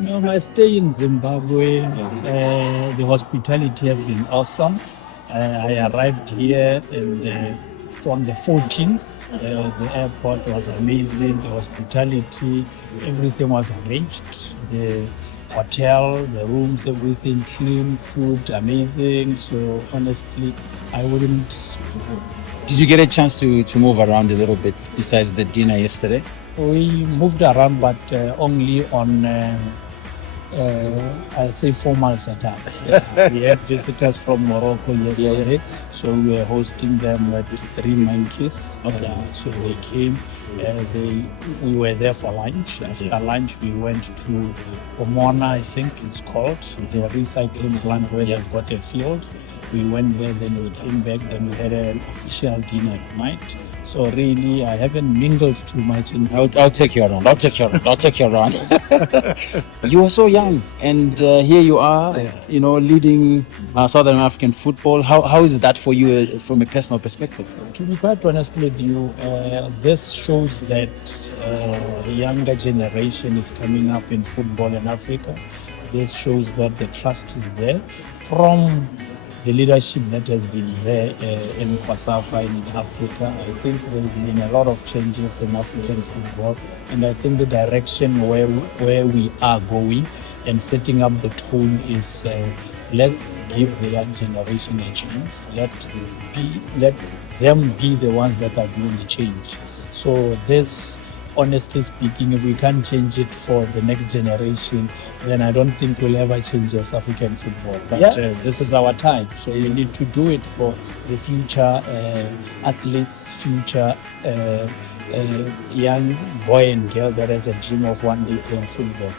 My stay in Zimbabwe, the hospitality has been awesome. I arrived here on the 14th. The airport was amazing. The hospitality, everything was arranged. The hotel, the rooms, everything clean, food amazing. So honestly, I wouldn't. Did you get a chance to move around a little bit besides the dinner yesterday? We moved around, but only on, I'll say, formal setup. We had visitors from Morocco yesterday, so we were hosting them with 3 monkeys. Okay. So they came. We were there for lunch. After lunch, we went to Pomona, I think it's called, the recycling plant where they've got a field. We went there, then we came back, then we had an official dinner at night. So really, I haven't mingled too much. I'll take you around. You were so young, and here you are, leading Southern African football. How is that for you from a personal perspective? To be quite honest with you, this shows that the younger generation is coming up in football in Africa. This shows that the trust is there from the leadership that has been there in COSAFA in Africa. I think there's been a lot of changes in African football, and I think the direction where we are going and setting up the tone is let's give the young generation a chance. Let them be the ones that are doing the change. So this, honestly speaking, if we can't change it for the next generation, then I don't think we'll ever change as African football. But this is our time, so we need to do it for the future athletes, future young boy and girl that has a dream of one day playing football.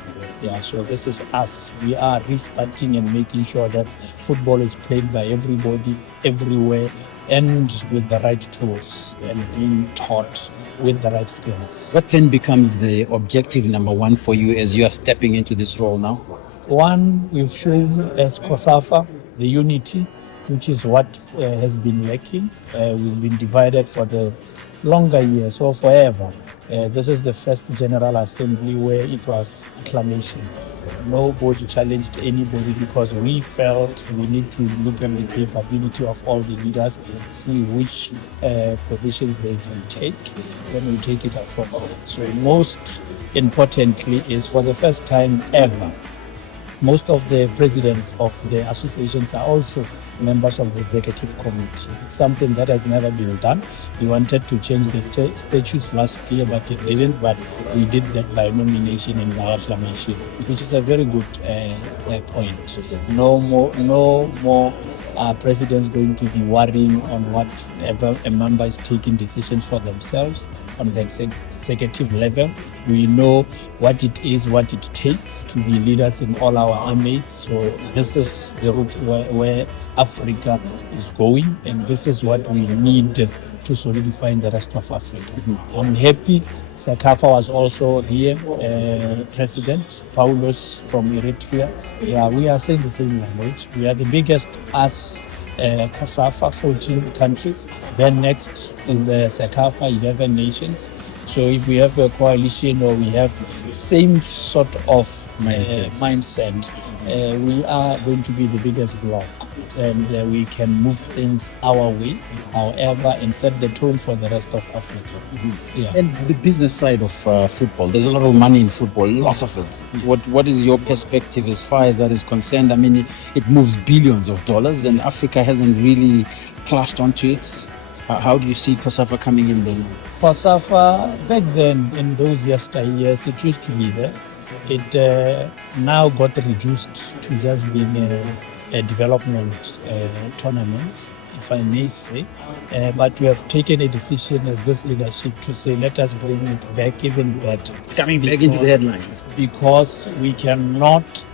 So this is us. We are restarting and making sure that football is played by everybody, everywhere, and with the right tools and being taught with the right skills. What then becomes the objective number one for you as you are stepping into this role now? One, we've shown as COSAFA the unity, which is what has been lacking. We've been divided for the longer years or forever. This is the first General Assembly where it was acclamation. Nobody challenged anybody because we felt we need to look at the capability of all the leaders, see which positions they can take, then we take it up from there. So most importantly is, for the first time ever, most of the presidents of the associations are also members of the executive committee. It's something that has never been done. We wanted to change the statutes last year, but it didn't. But we did that by nomination and by acclamation, which is a very good point. No more presidents going to be worrying on whatever a member is taking decisions for themselves on the executive level. We know what it is, what it takes to be leaders in all our MAs. So this is the route where Africa is going, and this is what we need to solidify in the rest of Africa. I'm happy COSAFA was also here, President Paulos from Eritrea. We are saying the same language. We are the biggest as COSAFA, 14 countries. Then next is the COSAFA, 11 nations. So if we have a coalition or we have same sort of mindset, we are going to be the biggest bloc, and we can move things our way, however, and set the tone for the rest of Africa. And the business side of football, there's a lot of money in football, lots of it. What is your perspective as far as that is concerned? I mean, it moves billions of dollars, and Africa hasn't really clashed onto it. How do you see COSAFA coming in there? COSAFA, back then, in those yesteryears, it used to be there. It now got reduced to just being a development tournament, if I may say. But we have taken a decision as this leadership to say, let us bring it back even better. It's coming back into the headlines. Because we cannot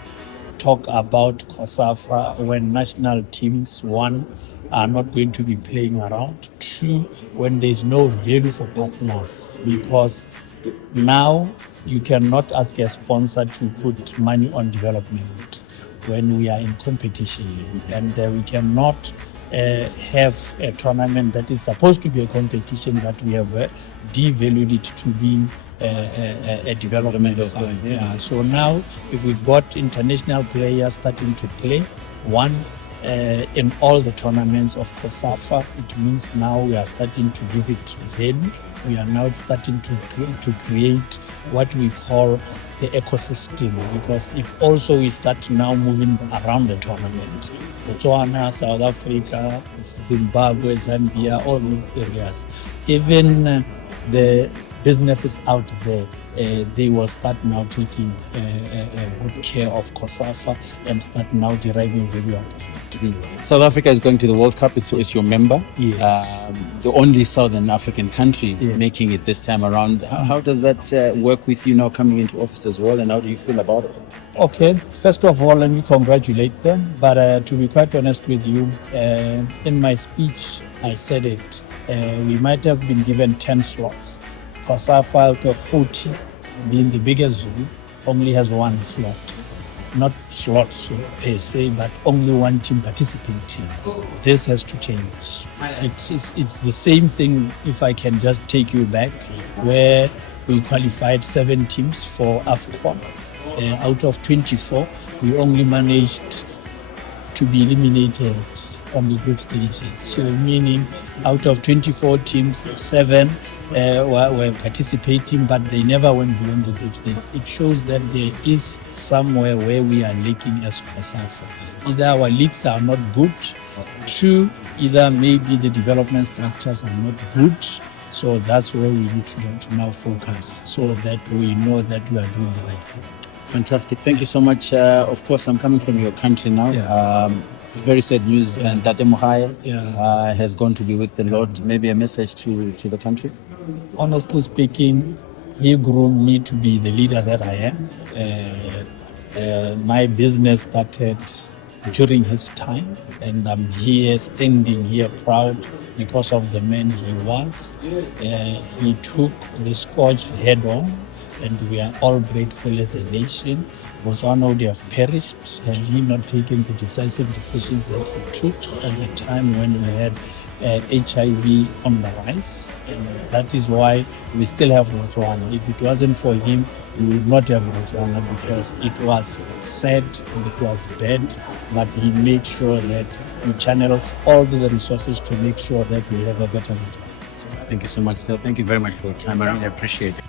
talk about COSAFA when national teams, one, are not going to be playing around. Two, when there's no value for partners, because now you cannot ask a sponsor to put money on development when we are in competition, and we cannot have a tournament that is supposed to be a competition, but we have devalued it to being a development zone. Yeah. So now, if we've got international players starting to play, in all the tournaments of COSAFA, it means now we are starting to give it value. We are now starting to create what we call the ecosystem, because if also we start now moving around the tournament, Botswana, South Africa, Zimbabwe, Zambia, all these areas, even the businesses out there, they will start now taking good care of COSAFA and start now deriving value out of it. South Africa is going to the World Cup. It's your member. Yes. The only Southern African country Yes. making it this time around. How does that work with you now coming into office as well, and how do you feel about it? Okay, first of all, let me congratulate them. But to be quite honest with you, in my speech, I said it. We might have been given 10 slots. COSAFA, out of 40, being the biggest zoo, only has one slot. Not slots per se, but only one team participating. This has to change. It's the same thing, if I can just take you back, where we qualified 7 teams for AFCON. Out of 24, we only managed to be eliminated on the group stages. So meaning out of 24 teams, 7 were participating, but they never went beyond the group stage. It shows that there is somewhere where we are lacking as COSAFA. Either our leagues are not good, 2, either maybe the development structures are not good. So that's where we need to now focus, so that we know that we are doing the right thing. Fantastic. Thank you so much. Of course, I'm coming from your country now. Yeah. Very sad news, and Tate Mohaya Yeah. has gone to be with the Lord. Maybe a message to the country? Honestly speaking, he groomed me to be the leader that I am. My business started during his time, and I'm here, standing here proud because of the man he was. He took the scourge head on, and we are all grateful as a nation. Botswana would have perished had he not taken the decisive decisions that he took at the time when we had HIV on the rise. And that is why we still have Botswana. If it wasn't for him, we would not have Botswana, because it was sad and it was bad, but he made sure that he channels all the resources to make sure that we have a better Botswana. Thank you so much, sir. Thank you very much for your time. I really appreciate it.